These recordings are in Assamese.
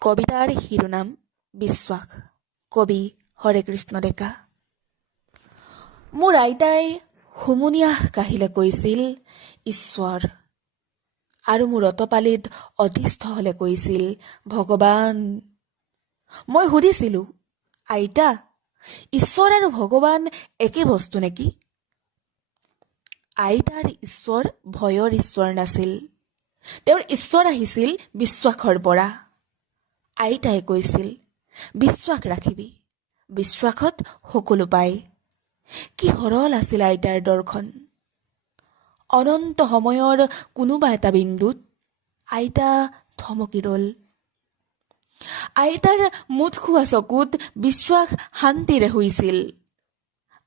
কবিতাৰ শিৰোনাম বিশ্বাস। কবি হৰে কৃষ্ণ ডেকা। মোৰ আইতাই হুমুনিয়াহ কাঢ়িলে কৈছিল ঈশ্বৰ, আৰু মোৰ অতপালিত অতিষ্ঠ হলে কৈছিল ভগৱান। মই সুধিছিলো, আইতা, ঈশ্বৰ আৰু ভগৱান একে বস্তু নেকি? আইতাৰ ঈশ্বৰ ভয়ৰ ঈশ্বৰ নাছিল, তেওঁৰ ঈশ্বৰ আহিছিল বিশ্বাসৰ পৰা। আইতাই কৈছিল, বিশ্বাস ৰাখিবি, বিশ্বাসত সকলো পায়। কি সৰল আছিল আইতাৰ দৰ্শন। অনন্ত সময়ৰ কোনোবা এটা বিন্দুত আইতা থমকি ৰল। আইতাৰ মুঠ খোৱা চকুত বিশ্বাস শান্তিৰে শুইছিল।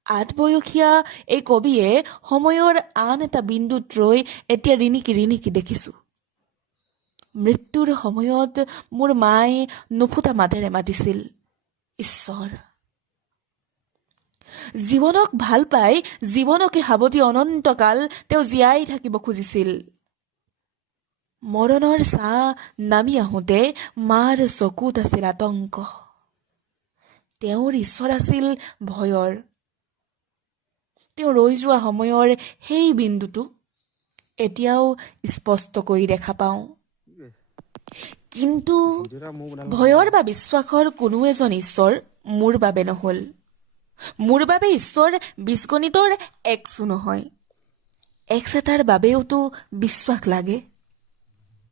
আঠবয়সীয়া এই কবিয়ে সময়ৰ আন এটা বিন্দুত ৰৈ এতিয়া ৰিণিকি ৰিণিকি দেখিছো। মৃত্যুৰ সময়ত মোৰ মায়ে নুফুটা মাতেৰে মাতিছিল ঈশ্বৰ। জীৱনক ভাল পাই জীৱনকে সাৱটি অনন্তকাল তেওঁ জীয়াই থাকিব খুজিছিল। মৰণৰ ছাঁ নামি আহোঁতে মাৰ চকুত আছিল আতংক। তেওঁৰ ঈশ্বৰ আছিল ভয়ৰ। তেওঁ ৰৈ যোৱা সময়ৰ সেই বিন্দুটো এতিয়াও স্পষ্টকৈ দেখা পাওঁ। কিন্তু ভয়ৰ বা বিশ্বাসৰ কোনো এজন ঈশ্বৰ মোৰ বাবে নহল। মোৰ বাবে ঈশ্বৰ বীজগণিতৰ এক্সো নহয়। এক্স এটাৰ বাবেওতো বিশ্বাস লাগে।